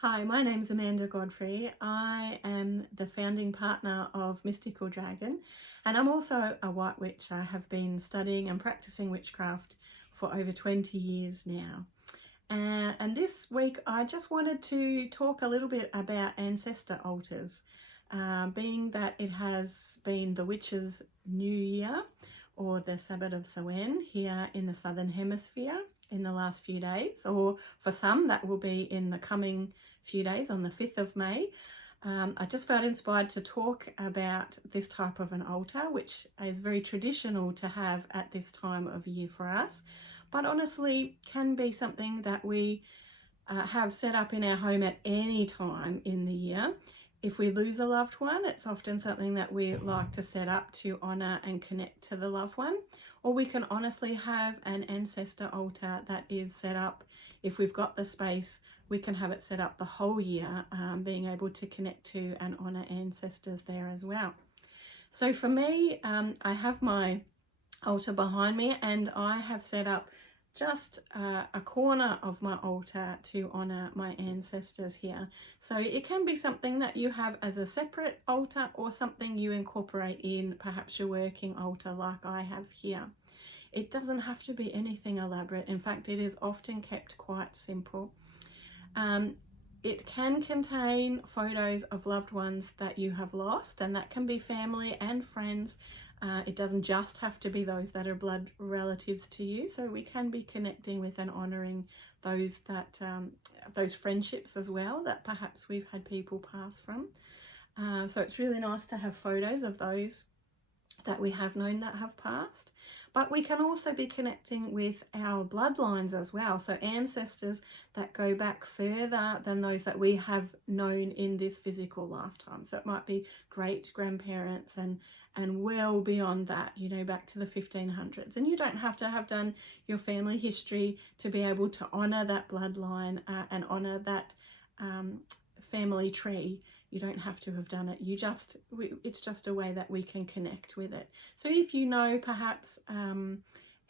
Hi, my name's Amanda Godfrey. I am the founding partner of Mystical Dragon, and I'm also a white witch. I have been studying and practicing witchcraft for over 20 years now. And this week I just wanted to talk a little bit about ancestor altars, being that it has been the witches' new year, or the Sabbat of Samhain here in the Southern Hemisphere in the last few days, or for some that will be in the coming few days on the 5th of May. I just felt inspired to talk about this type of an altar, which is very traditional to have at this time of year for us, but honestly can be something that we have set up in our home at any time in the year. If we lose a loved one, it's often something that we like to set up to honour and connect to the loved one. Or we can honestly have an ancestor altar that is set up. If we've got the space, we can have it set up the whole year, being able to connect to and honour ancestors there as well. So for me, I have my altar behind me, and I have set up just a corner of my altar to honour my ancestors here. So it can be something that you have as a separate altar, or something you incorporate in perhaps your working altar like I have here. It doesn't have to be anything elaborate. In fact, it is often kept quite simple. It can contain photos of loved ones that you have lost, and that can be family and friends. It doesn't just have to be those that are blood relatives to you, so we can be connecting with and honouring those that those friendships as well that perhaps we've had people pass from. So it's really nice to have photos of those that we have known that have passed. But we can also be connecting with our bloodlines as well, so ancestors that go back further than those that we have known in this physical lifetime. So it might be great grandparents and well beyond that, you know, back to the 1500s. And you don't have to have done your family history to be able to honour that bloodline and honour that family tree. You don't have to have done it. It's just a way that we can connect with it. So if you know perhaps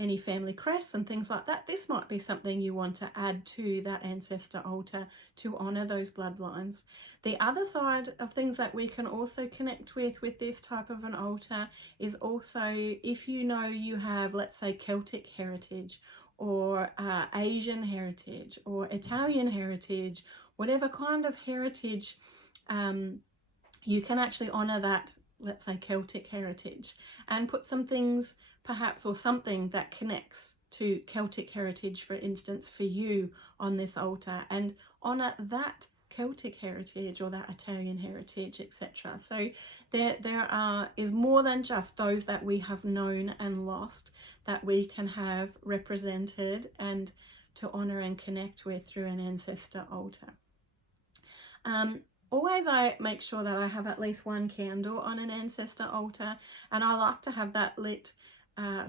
any family crests and things like that, this might be something you want to add to that ancestor altar to honour those bloodlines. The other side of things that we can also connect with this type of an altar is also if you know you have, let's say, Celtic heritage, or Asian heritage, or Italian heritage, whatever kind of heritage, you can actually honour that, let's say, Celtic heritage, and put some things perhaps, or something that connects to Celtic heritage, for instance, for you on this altar, and honour that Celtic heritage or that Italian heritage, etc. So there is more than just those that we have known and lost that we can have represented and to honour and connect with through an ancestor altar. Always I make sure that I have at least one candle on an ancestor altar, and I like to have that lit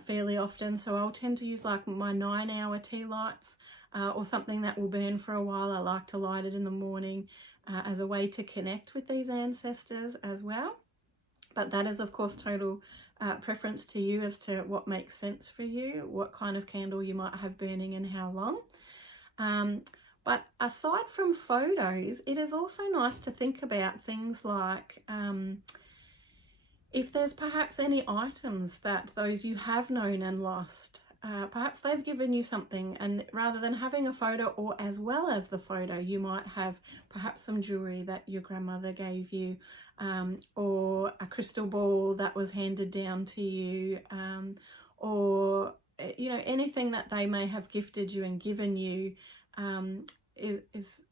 fairly often. So I'll tend to use like my 9-hour tea lights or something that will burn for a while. I like to light it in the morning as a way to connect with these ancestors as well. But that is of course total preference to you as to what makes sense for you, what kind of candle you might have burning and how long. But aside from photos, it is also nice to think about things like if there's perhaps any items that those you have known and lost, perhaps they've given you something, and rather than having a photo, or as well as the photo, you might have perhaps some jewellery that your grandmother gave you, or a crystal ball that was handed down to you, or you know, anything that they may have gifted you and given you,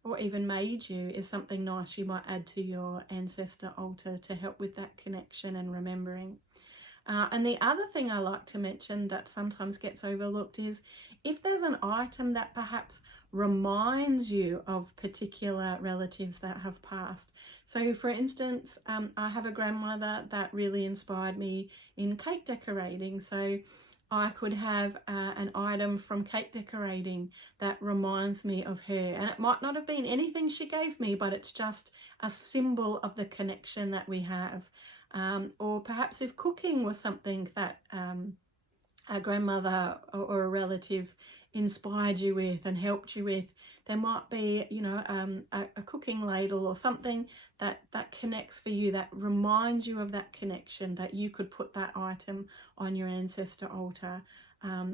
or even made you, is something nice you might add to your ancestor altar to help with that connection and remembering. And the other thing I like to mention that sometimes gets overlooked is if there's an item that perhaps reminds you of particular relatives that have passed. So for instance, I have a grandmother that really inspired me in cake decorating. So I could have an item from cake decorating that reminds me of her, and it might not have been anything she gave me, but it's just a symbol of the connection that we have. Or perhaps if cooking was something that a grandmother or a relative inspired you with and helped you with. There might be, you know, a cooking ladle or something that connects for you, that reminds you of that connection, that you could put that item on your ancestor altar.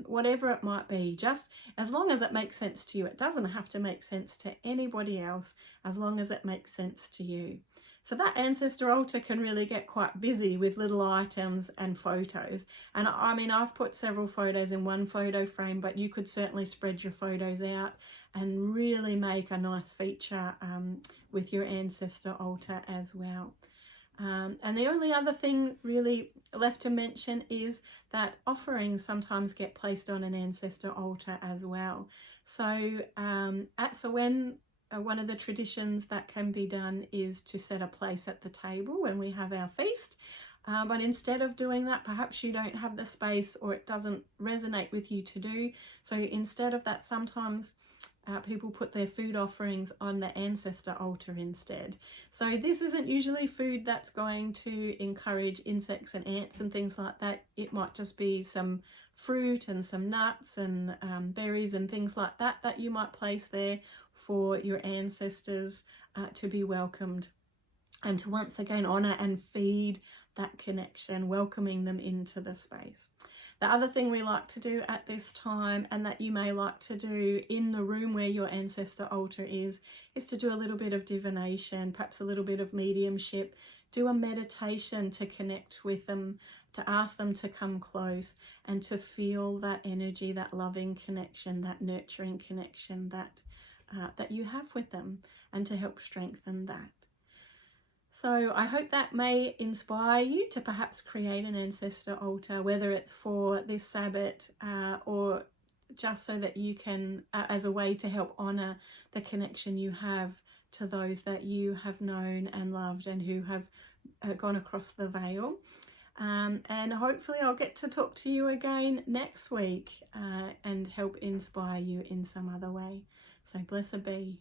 Whatever it might be, just as long as it makes sense to you. It doesn't have to make sense to anybody else, as long as it makes sense to you. So that ancestor altar can really get quite busy with little items and photos. And I mean, I've put several photos in one photo frame, but you could certainly spread your photos out and really make a nice feature with your ancestor altar as well. And the only other thing really left to mention is that offerings sometimes get placed on an ancestor altar as well. So at Samhain, one of the traditions that can be done is to set a place at the table when we have our feast. But instead of doing that, perhaps you don't have the space or it doesn't resonate with you to do. So instead of that, sometimes people put their food offerings on the ancestor altar instead. So this isn't usually food that's going to encourage insects and ants and things like that. It might just be some fruit and some nuts and berries and things like that that you might place there for your ancestors to be welcomed, and to once again honour and feed that connection, welcoming them into the space. The other thing we like to do at this time, and that you may like to do in the room where your ancestor altar is to do a little bit of divination, perhaps a little bit of mediumship, do a meditation to connect with them, to ask them to come close and to feel that energy, that loving connection, that nurturing connection that you have with them, and to help strengthen that. So I hope that may inspire you to perhaps create an ancestor altar, whether it's for this Sabbath or just so that you can, as a way to help honour the connection you have to those that you have known and loved and who have gone across the veil. And hopefully I'll get to talk to you again next week and help inspire you in some other way. So blessed be.